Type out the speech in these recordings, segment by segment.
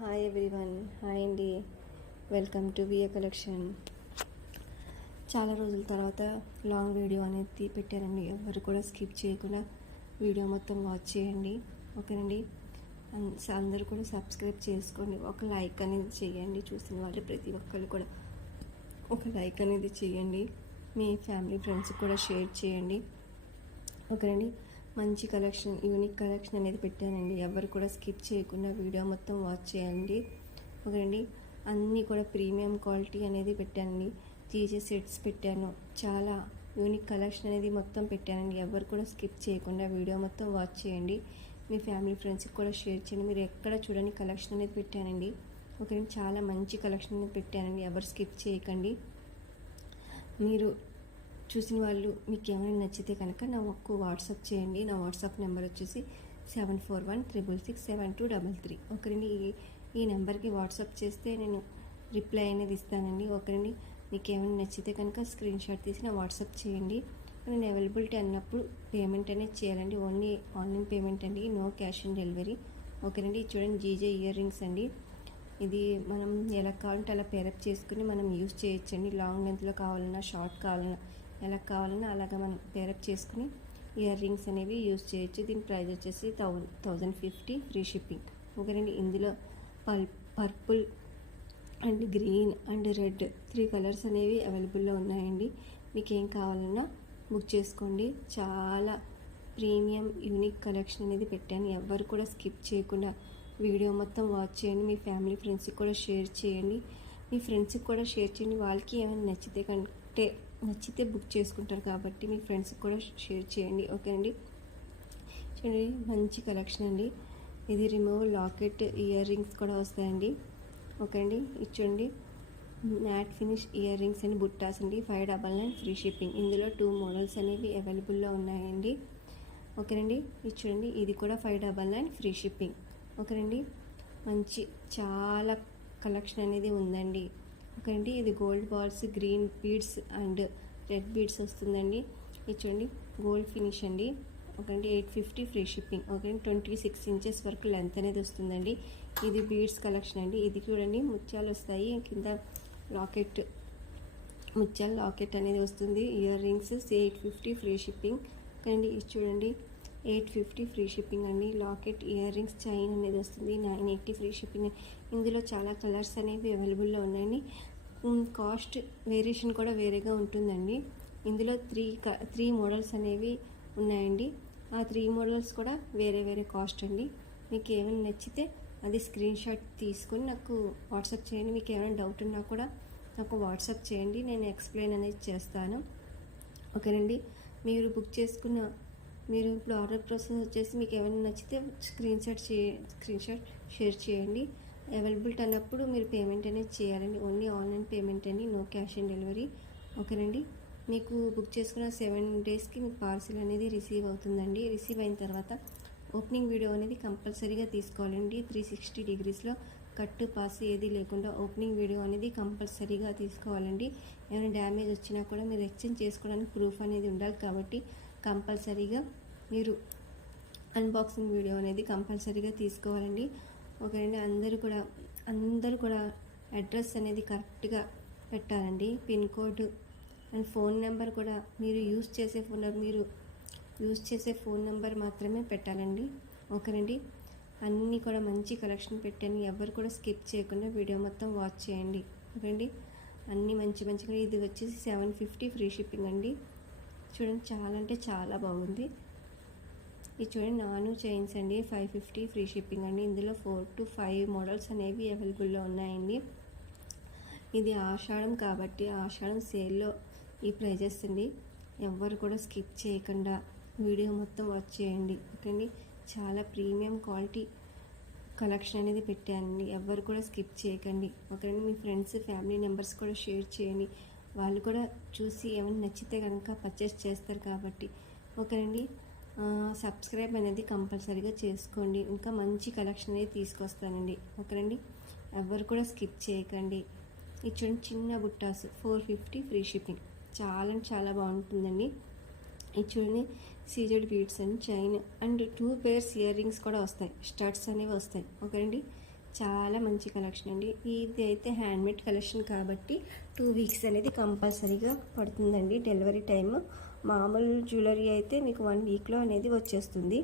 Hi everyone, hi అండి. Welcome to VA collection. చాలా రోజుల తర్వాత లాంగ్ వీడియో అనేది పెట్టానండి. ఎవరు కూడా స్కిప్ చేయకుండా వీడియో మొత్తం వాచ్ చేయండి, ఓకేనండి. అందరూ కూడా సబ్స్క్రైబ్ చేసుకోండి, ఒక లైక్ అనేది చేయండి. చూసిన వాళ్ళు ప్రతి ఒక్కరు కూడా ఒక లైక్ అనేది చేయండి. మీ ఫ్యామిలీ ఫ్రెండ్స్కి కూడా షేర్ చేయండి, ఓకేనండి. మంచి కలెక్షన్, యూనిక్ కలెక్షన్ అనేది పెట్టానండి. ఎవరు కూడా స్కిప్ చేయకుండా వీడియో మొత్తం వాచ్ చేయండి, ఓకేనండి. అన్నీ కూడా ప్రీమియం క్వాలిటీ అనేది పెట్టానండి. జీజే సెట్స్ పెట్టాను. చాలా యూనిక్ కలెక్షన్ అనేది మొత్తం పెట్టానండి. ఎవరు కూడా స్కిప్ చేయకుండా వీడియో మొత్తం వాచ్ చేయండి. మీ ఫ్యామిలీ ఫ్రెండ్స్కి కూడా షేర్ చేయండి. మీరు ఎక్కడ చూడని కలెక్షన్ అనేది పెట్టానండి, ఓకేనండి. చాలా మంచి కలెక్షన్ అనేది పెట్టానండి. ఎవరు స్కిప్ చేయకండి. మీరు చూసిన వాళ్ళు మీకు ఏమైనా నచ్చితే కనుక నాకు వాట్సాప్ చేయండి. నా వాట్సాప్ నెంబర్ వచ్చేసి 7416667233. ఒకరండి, ఈ నెంబర్కి వాట్సాప్ చేస్తే నేను రిప్లై అనేది ఇస్తానండి, ఒకరండి. మీకు ఏమైనా నచ్చితే కనుక స్క్రీన్ షాట్ తీసి నా వాట్సాప్ చేయండి. నేను అవైలబిలిటీ అన్నప్పుడు పేమెంట్ అనేది చేయాలండి. ఓన్లీ ఆన్లైన్ పేమెంట్ అండి, నో క్యాష్ ఆన్ డెలివరీ, ఓకేనండి. చూడండి, జీజే ఇయర్ రింగ్స్ అండి. ఇది మనం ఎలా కావాలంటే అలా పేరప్ చేసుకుని మనం యూజ్ చేయొచ్చండి. లాంగ్ లెంత్లో కావాలన్నా, షార్ట్ కావాలన్నా, ఎలా కావాలన్నా అలాగా మనం పేరప్ చేసుకుని ఇయర్ రింగ్స్ అనేవి యూజ్ చేయొచ్చు. దీని ప్రైస్ వచ్చేసి 1050 ఫ్రీ షిప్పింగ్, ఓకేనండి. ఇందులో purple and green and red 3 colours అనేవి అవైలబుల్లో ఉన్నాయండి. మీకు ఏం కావాలన్నా బుక్ చేసుకోండి. చాలా ప్రీమియం యూనిక్ కలెక్షన్ అనేది పెట్టాను. ఎవరు కూడా స్కిప్ చేయకుండా వీడియో మొత్తం వాచ్ చేయండి. మీ ఫ్యామిలీ ఫ్రెండ్స్కి కూడా షేర్ చేయండి. మీ ఫ్రెండ్స్కి కూడా షేర్ చేయండి. వాళ్ళకి ఏమైనా నచ్చితే బుక్ చేసుకుంటారు కాబట్టి మీ ఫ్రెండ్స్కి కూడా షేర్ చేయండి, ఓకే అండి. చూడండి, మంచి కలెక్షన్ అండి. ఇది రిమూవ్ లాకెట్ ఇయర్ రింగ్స్ కూడా వస్తాయండి, ఓకే అండి. ఇచ్చండి, మ్యాట్ ఫినిష్ ఇయర్ రింగ్స్ అండి, బుట్టాస్ అండి. 599 ఫ్రీ షిప్పింగ్. ఇందులో 2 మోడల్స్ అనేవి అవైలబుల్లో ఉన్నాయండి, ఓకేనండి. ఇచ్చండి, ఇది కూడా 599 ఫ్రీ షిప్పింగ్, ఓకేనండి. మంచి చాలా కలెక్షన్ అనేది ఉందండి, ఓకేనండి. ఇది gold balls, green beads and red beads వస్తుందండి. ఇది చూడండి, గోల్డ్ ఫినిష్ అండి, ఓకేనండి. 850 ఫ్రీ షిప్పింగ్, ఓకే. 26 ఇంచెస్ వరకు లెంత్ అనేది వస్తుందండి. ఇది బీడ్స్ కలెక్షన్ అండి. ఇది చూడండి, ముత్యాలు వస్తాయి కింద, ముత్యాల లాకెట్ అనేది వస్తుంది. ఇయర్ రింగ్స్ 850 ఫ్రీ షిప్పింగ్, ఓకేనండి. ఇది చూడండి, 850 ఫ్రీ షిప్పింగ్ అండి. లాకెట్ ఇయర్ రింగ్స్ చైన్ అనేది వస్తుంది. 980 ఫ్రీ షిప్పింగ్. ఇందులో చాలా కలర్స్ అనేవి అవైలబుల్లో ఉన్నాయండి. కాస్ట్ వేరియేషన్ కూడా వేరేగా ఉంటుందండి. ఇందులో 3 మోడల్స్ అనేవి ఉన్నాయండి. ఆ 3 మోడల్స్ కూడా వేరే వేరే కాస్ట్ అండి. మీకు ఏమైనా నచ్చితే అది స్క్రీన్ షాట్ తీసుకొని నాకు వాట్సాప్ చేయండి. మీకు ఏమైనా డౌట్ ఉన్నా కూడా నాకు వాట్సాప్ చేయండి, నేను ఎక్స్ప్లెయిన్ అనేది చేస్తాను, ఓకేనండి. మీరు బుక్ చేసుకున్న మీరు ఇప్పుడు ఆర్డర్ ప్రాసెస్ వచ్చేసి మీకు ఏమైనా నచ్చితే స్క్రీన్ షాట్ షేర్ చేయండి. అవైలబిలిటీ అన్నప్పుడు మీరు పేమెంట్ అనేది చేయాలండి. ఓన్లీ ఆన్లైన్ పేమెంట్ అండి, నో క్యాష్ ఆన్ డెలివరీ, ఓకేనండి. మీకు బుక్ చేసుకున్న 7 డేస్కి మీకు పార్సిల్ అనేది రిసీవ్ అవుతుందండి. రిసీవ్ అయిన తర్వాత ఓపెనింగ్ వీడియో అనేది కంపల్సరీగా తీసుకోవాలండి. 360 డిగ్రీస్లో కట్టు పాస్ ఏది లేకుండా ఓపెనింగ్ వీడియో అనేది కంపల్సరీగా తీసుకోవాలండి. ఏమైనా డ్యామేజ్ వచ్చినా కూడా మీరు ఎక్స్చేంజ్ చేసుకోవడానికి ప్రూఫ్ అనేది ఉండాలి కాబట్టి కంపల్సరీగా మీరు అన్బాక్సింగ్ వీడియో అనేది కంపల్సరీగా తీసుకోవాలండి, ఓకేనండి. అందరూ కూడా అడ్రస్ అనేది కరెక్ట్గా పెట్టాలండి. Pin code and phone number కూడా మీరు యూజ్ చేసే ఫోన్ నెంబర్ మాత్రమే పెట్టాలండి, ఓకేనండి. అన్నీ కూడా మంచి కలెక్షన్ పెట్టాను. ఎవరు కూడా స్కిప్ చేయకుండా వీడియో మొత్తం వాచ్ చేయండి, ఓకేనండి. అన్నీ మంచిగా. ఇది వచ్చేసి 750 ఫ్రీ షిప్పింగ్ అండి. చూడండి, చాలా అంటే చాలా బాగుంది. ఇది చూడండి, నాను చైన్స్ అండి, 550 ఫ్రీ షిప్పింగ్ అండి. ఇందులో 4 to 5 మోడల్స్ అనేవి అవైలబుల్లో ఉన్నాయండి. ఇది ఆషాఢం కాబట్టి ఆషాఢం సేల్లో ఈ ప్రైజెస్ అండి. ఎవ్వరు కూడా స్కిప్ చేయకుండా వీడియో మొత్తం వాచ్ చేయండి, ఓకేండి. చాలా ప్రీమియం క్వాలిటీ కలెక్షన్ అనేది పెట్టానండి. ఎవ్వరు కూడా స్కిప్ చేయకండి, ఓకేనండి. మీ ఫ్రెండ్స్, ఫ్యామిలీ మెంబర్స్ కూడా షేర్ చేయండి. వాళ్ళు కూడా చూసి ఏమైనా నచ్చితే కనుక పర్చేస్ చేస్తారు కాబట్టి, ఓకేనండి. సబ్స్క్రైబ్ అనేది కంపల్సరీగా చేసుకోండి. ఇంకా మంచి కలెక్షన్ అనేది తీసుకొస్తానండి, ఓకేనండి. ఎవ్వరు కూడా స్కిప్ చేయకండి. ఇది చూడండి, చిన్న బుట్టాస్ 450 ఫ్రీ షిప్పింగ్. చాలా బాగుంటుందండి. ఇది చూడండి, CZ beads and chain and 2 pairs ear rings కూడా వస్తాయి. స్టడ్స్ అనేవి వస్తాయి, ఓకేనండి. చాలా మంచి కలెక్షన్ అండి. ఇది అయితే హ్యాండ్మేడ్ కలెక్షన్ కాబట్టి 2 వీక్స్ అనేది కంపల్సరీగా పడుతుందండి డెలివరీ టైము. మామూలు జ్యువెలరీ అయితే మీకు 1 వీక్లో అనేది వచ్చేస్తుంది.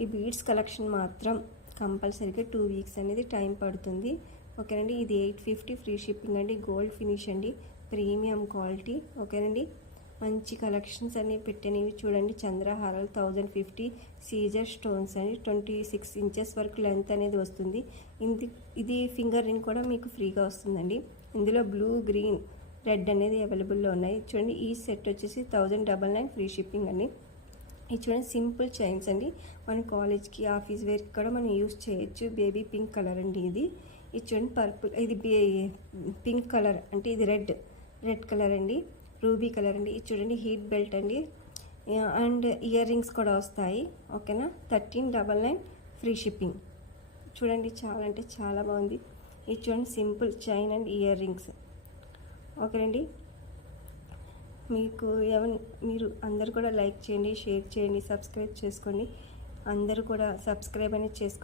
ఈ బీడ్స్ కలెక్షన్ మాత్రం కంపల్సరీగా 2 వీక్స్ అనేది టైం పడుతుంది. ఓకేనండి. ఇది 850 ఫ్రీ షిప్పింగ్ అండి. గోల్డ్ ఫినిష్ అండి, ప్రీమియం క్వాలిటీ. ఓకేనండి. మంచి కలెక్షన్స్ అన్ని పెట్టినవి చూడండి. చంద్రహారాలు 1050, సీజర్ స్టోన్స్ అని 26 ఇంచెస్ వరకు లెంత్ అనేది వస్తుంది. ఇది ఫింగర్ రింగ్ కూడా మీకు ఫ్రీగా వస్తుందండి. ఇందులో బ్లూ, గ్రీన్, రెడ్ అనేది అవైలబుల్లో ఉన్నాయి. చూడండి ఈ సెట్ వచ్చేసి 1099 ఫ్రీ షిప్పింగ్ అండి. ఇది చూడండి సింపుల్ చైన్స్ అండి. మన కాలేజ్కి, ఆఫీస్ వేర్కి కూడా మనం యూస్ చేయొచ్చు. బేబీ పింక్ కలర్ అండి ఇది. ఇది చూడండి పర్పుల్, ఇది పింక్ కలర్ అంటే ఇది రెడ్ కలర్ అండి. రూబీ కలర్ అండి. ఇది చూడండి హీట్ బెల్ట్ అండి. అండ్ ఇయర్ రింగ్స్ కూడా వస్తాయి. ఓకేనా. 1399 ఫ్రీ షిప్పింగ్. చూడండి చాలా అంటే చాలా బాగుంది. ఇది చూడండి simple chain and ear rings. ఓకేనండి. మీరు అందరు కూడా లైక్ చేయండి, షేర్ చేయండి, సబ్స్క్రైబ్ చేసుకోండి. అందరూ కూడా సబ్స్క్రైబ్ అనేది చేసుకోండి.